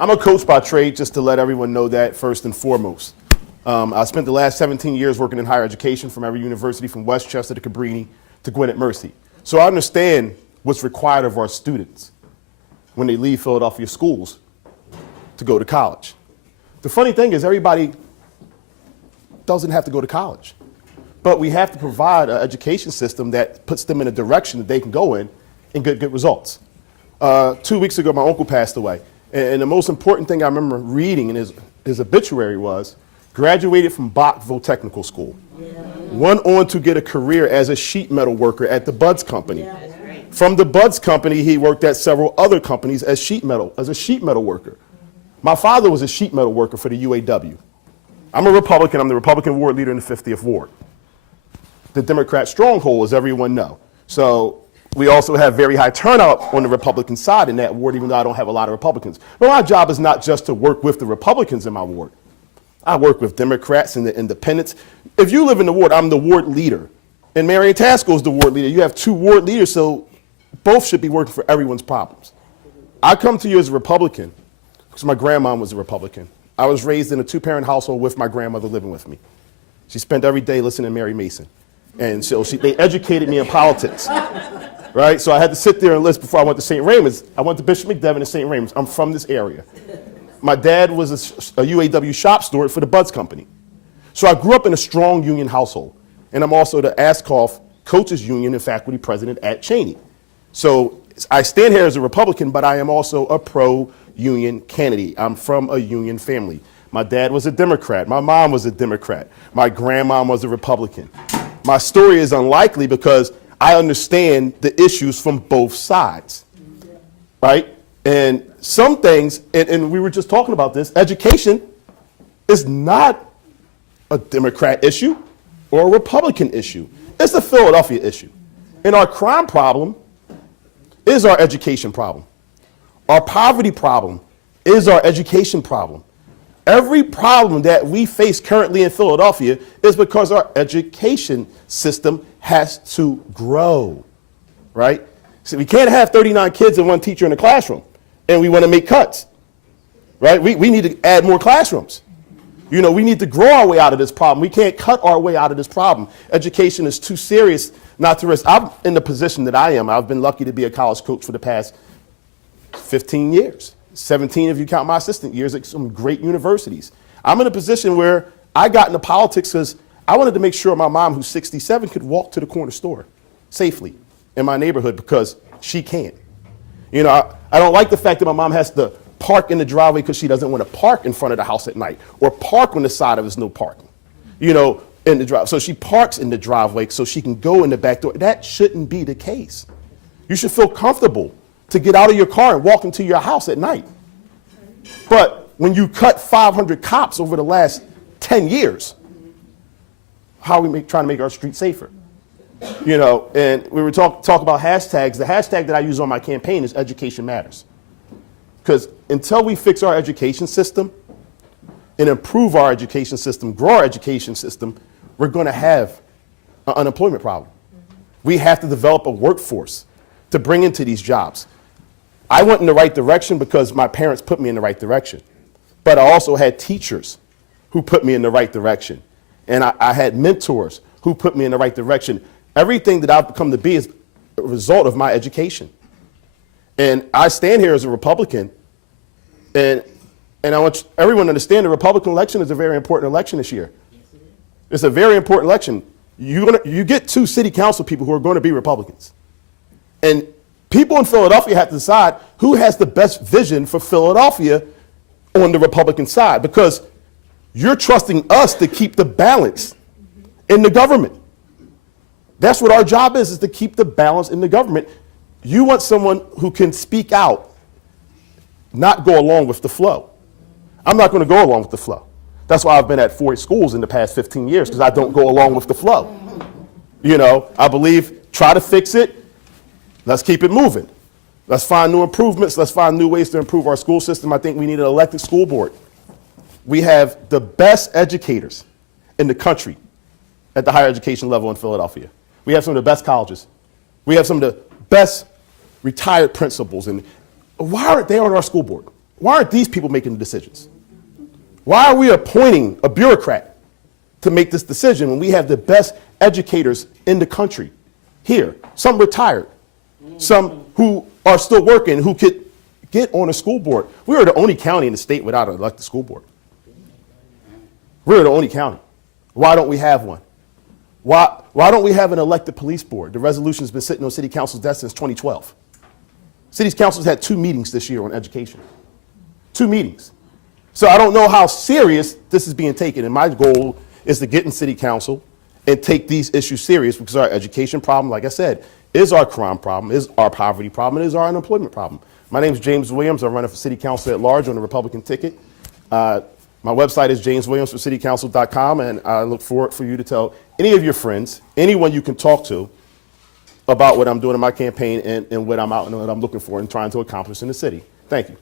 I'm a coach by trade, just to let everyone know that first and foremost. I spent the last 17 years working in higher education from every university, from Westchester to Cabrini to Gwinnett Mercy. So I understand what's required of our students when they leave Philadelphia schools to go to college. The funny thing is everybody doesn't have to go to college, but we have to provide an education system that puts them in a direction that they can go in and get good results. 2 weeks ago, my uncle passed away. And the most important thing I remember reading in his obituary was, graduated from Bachville Technical School. Went on to get a career as a sheet metal worker at the Buds Company. From the Buds Company, he worked at several other companies as a sheet metal worker. My father was a sheet metal worker for the UAW. I'm a Republican. I'm the Republican ward leader in the 50th Ward. The Democrat stronghold, as everyone know. So we also have very high turnout on the Republican side in that ward, even though I don't have a lot of Republicans. But my job is not just to work with the Republicans in my ward. I work with Democrats and the independents. If you live in the ward, I'm the ward leader. And Marion Tasco is the ward leader. You have two ward leaders, so both should be working for everyone's problems. I come to you as a Republican because my grandma was a Republican. I was raised in a two-parent household with my grandmother living with me. She spent every day listening to Mary Mason. And so they educated me in politics, right? So I had to sit there and listen before I went to St. Raymond's. I went to Bishop McDevitt and St. Raymond's. I'm from this area. My dad was a UAW shop steward for the Buds Company. So I grew up in a strong union household. And I'm also the Ascoff Coaches Union and faculty president at Cheney. So I stand here as a Republican, but I am also a pro-union candidate. I'm from a union family. My dad was a Democrat. My mom was a Democrat. My grandmom was a Republican. My story is unlikely because I understand the issues from both sides, right? And some things, and we were just talking about this, education is not a Democrat issue or a Republican issue. It's a Philadelphia issue. And our crime problem is our education problem. Our poverty problem is our education problem. Every problem that we face currently in Philadelphia is because our education system has to grow, right? So we can't have 39 kids and one teacher in a classroom, and we want to make cuts, right? We need to add more classrooms. You know, we need to grow our way out of this problem. We can't cut our way out of this problem. Education is too serious not to risk. I'm in the position that I am. I've been lucky to be a college coach for the past 15 years. 17 if you count my assistant years at some great universities. I'm in a position where I got into politics because I wanted to make sure my mom, who's 67, could walk to the corner store safely in my neighborhood because she can. You know, I don't like the fact that my mom has to park in the driveway because she doesn't want to park in front of the house at night or park on the side of there's no parking, you know, in the drive. So she parks in the driveway so she can go in the back door. That shouldn't be the case. You should feel comfortable to get out of your car and walk into your house at night. But when you cut 500 cops over the last 10 years, how are we trying to make our streets safer? You know, and we were talk about hashtags. The hashtag that I use on my campaign is Education Matters. Because until we fix our education system and improve our education system, grow our education system, we're going to have an unemployment problem. We have to develop a workforce to bring into these jobs. I went in the right direction because my parents put me in the right direction. But I also had teachers who put me in the right direction. And I had mentors who put me in the right direction. Everything that I've become to be is a result of my education. And I stand here as a Republican, and I want everyone to understand the Republican election is a very important election this year. It's a very important election. You get 2 city council people who are going to be Republicans. And people in Philadelphia have to decide who has the best vision for Philadelphia on the Republican side, because you're trusting us to keep the balance in the government. That's what our job is to keep the balance in the government. You want someone who can speak out, not go along with the flow. I'm not going to go along with the flow. That's why I've been at 4 schools in the past 15 years, because I don't go along with the flow. You know, I believe, try to fix it. Let's keep it moving. Let's find new improvements. Let's find new ways to improve our school system. I think we need an elected school board. We have the best educators in the country at the higher education level in Philadelphia. We have some of the best colleges. We have some of the best retired principals. And why aren't they on our school board? Why aren't these people making the decisions? Why are we appointing a bureaucrat to make this decision when we have the best educators in the country here? Some retired, some who are still working, who could get on a school board. We are the only county in the state without an elected school board. We're the only county. Why don't we have one? Why don't we have an elected police board? The resolution has been sitting on city council's desk since 2012. City council's had 2 meetings this year on education. 2 meetings. So I don't know how serious this is being taken. And my goal is to get in city council and take these issues serious, because our education problem, like I said, is our crime problem, is our poverty problem, and is our unemployment problem. My name is James Williams. I'm running for city council at large on the Republican ticket. My website is jameswilliamsforcitycouncil.com, and I look forward for you to tell any of your friends, anyone you can talk to, about what I'm doing in my campaign and what I'm out and what I'm looking for and trying to accomplish in the city. Thank you.